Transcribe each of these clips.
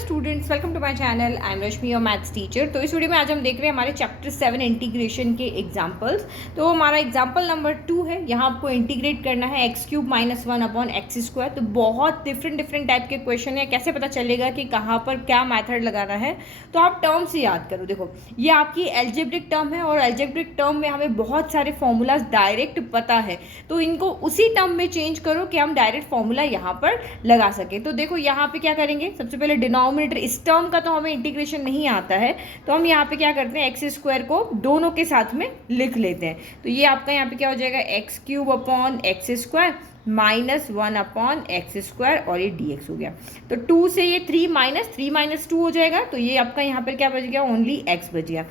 Students, welcome to my channel. I am Rashmi, your maths teacher. तो इस video में आज हम देख रहे हैं हमारे चैप्टर 7 इंटीग्रेशन के एग्जांपल्स। तो हमारा एग्जांपल नंबर 2 है। यहाँ आपको इंटीग्रेट करना है x³ - 1 अपॉन x²। तो बहुत डिफरेंट टाइप के क्वेश्चन है। कैसे पता चलेगा कि कहाँ पर क्या मैथड लगाना है? तो आप टर्म से याद करो। देखो, ये आपकी एल्जेब्रिक टर्म है और एल्जेब्रिक टर्म में हमें बहुत सारे फॉर्मूलाज डायरेक्ट पता है, तो इनको उसी टर्म में चेंज करो कि हम डायरेक्ट फॉर्मूला यहाँ पर लगा सके। तो देखो यहाँ पे क्या करेंगे, सबसे पहले डिनोमिनेटर, इस टर्म का तो हमें इंटीग्रेशन नहीं आता है, तो हम यहाँ पे क्या करते हैं, x² को दोनों के साथ में लिख लेते हैं। तो ये आपका यहाँ पे क्या हो जाएगा, x³ upon x² - 1 upon x² और ये dx हो गया। तो 2 से ये 3 - 2 हो जाएगा। तो ये आपका यहाँ पर क्या बच गया, ओनली x बच गया।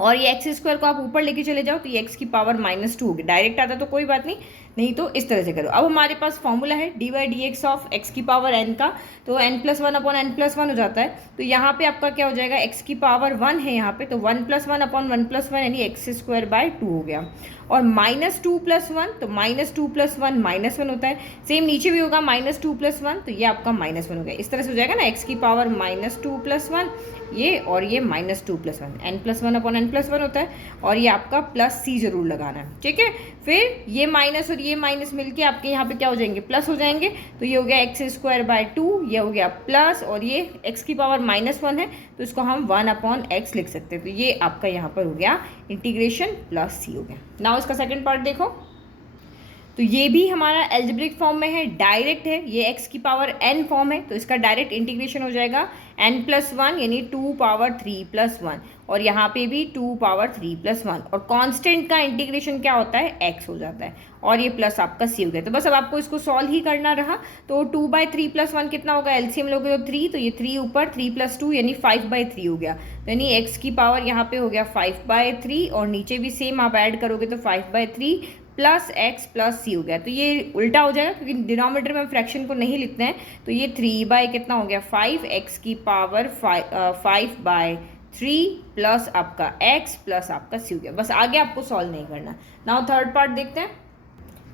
और ये x² को आप ऊपर लेके चले जाओ तो ये x की पावर -2 होगी। डायरेक्ट आता तो कोई बात नहीं, नहीं तो इस तरह से करो। अब हमारे पास फॉर्मूला है dy/dx ऑफ x की पावर n का, तो n+1 अपॉन n+1 हो जाता है। तो यहाँ पे आपका क्या हो जाएगा, x की पावर 1 है यहाँ पे, तो 1+1 अपॉन 1+1 यानी x²/2 हो गया। और -2 + 1, तो -2 + 1 -1 होता है। सेम नीचे भी होगा -2 + 1, तो ये आपका -1 हो गया। इस तरह से हो जाएगा ना, x की पावर -2 + 1 ये, और ये -2 + 1, n+1 अपॉन n+1 होता है। और ये आपका +c जरूर लगाना है, ठीक है। फिर ये माइनस और ये माइनस मिलके आपके यहाँ पे क्या हो जाएंगे, प्लस हो जाएंगे। तो ये हो गया x²/2, ये हो गया प्लस, और ये x की पावर -1 है, तो इसको हम 1 अपॉन x लिख सकते हैं। तो ये आपका यहाँ पर हो गया इंटीग्रेशन +c हो गया। नाउ इसका सेकंड पार्ट देखो। तो ये भी हमारा एल्जेब्रिक फॉर्म में है, डायरेक्ट है। ये x की पावर n फॉर्म है, तो इसका डायरेक्ट इंटीग्रेशन हो जाएगा n+1 यानी 2 पावर 3 + 1, और यहाँ पे भी 2 पावर 3 + 1, और कांस्टेंट का इंटीग्रेशन क्या होता है, x हो जाता है, और ये प्लस आपका c हो गया। तो बस अब आपको इसको सॉल्व ही करना रहा। तो 2/3 + 1 कितना होगा, एलसीएम लोगे तो 3, तो ये 3 ऊपर 3 + 2 यानी 5/3 हो गया। यानी x की पावर यहाँ पे हो गया 5/3, और नीचे भी सेम आप ऐड करोगे तो 5/3 + x + c हो गया। तो ये उल्टा हो जाएगा क्योंकि डिनोमिनेटर में हम फ्रैक्शन को नहीं लिखते हैं। तो ये 3 कितना हो गया 5, x की पावर 5/3 प्लस आपका x प्लस आपका c हो गया। बस आगे आपको सॉल्व नहीं करना। नाउ थर्ड पार्ट देखते हैं।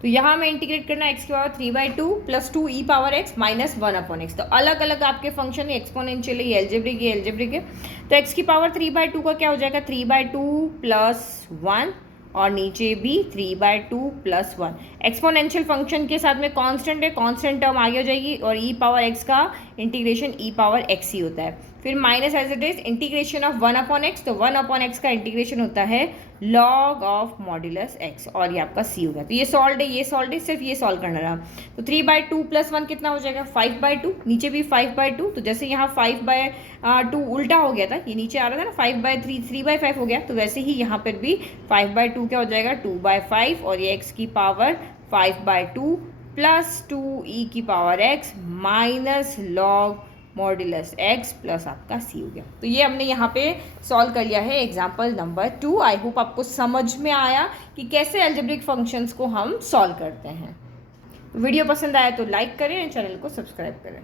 तो यहाँ हमें इंटीग्रेट करना है x की पावर 3/2 + 2e⁻x - 1 अपॉन x। तो अलग अलग आपके फंक्शन है, एक्सपोनेंशियल है, ये एल्जेब्रिक है। तो x की पावर 3/2 का क्या हो जाएगा, 3/2 + 1, और नीचे भी 3/2 + 1। एक्सपोनेंशियल फंक्शन के साथ में कांस्टेंट है, कांस्टेंट टर्म आगे हो जाएगी, और e⁻x का इंटीग्रेशन e⁻x ही होता है। फिर minus as it is integration of 1 upon x, तो 1 अपॉन x का इंटीग्रेशन होता है log ऑफ मॉड्यूलस x, और ये आपका c होगा। तो ये सॉल्व है, ये सॉल्व है, सिर्फ ये सॉल्व करना रहा। तो 3/2 + 1 कितना हो जाएगा, 5/2, नीचे भी 5/2। तो जैसे यहाँ 5/2 उल्टा हो गया था, ये नीचे आ रहा था ना 5/3, 3/5 हो गया, तो वैसे ही यहाँ पर भी 5/2 क्या हो जाएगा, 2/5, और ये x की power 5/2 + 2e⁻x minus log modulus x plus आपका c हो गया। तो ये हमने यहाँ पे सॉल्व कर लिया है एग्जाम्पल नंबर 2। आई होप आपको समझ में आया कि कैसे एल्जेब्रिक फंक्शंस को हम सॉल्व करते हैं। वीडियो पसंद आया तो लाइक करें और चैनल को सब्सक्राइब करें।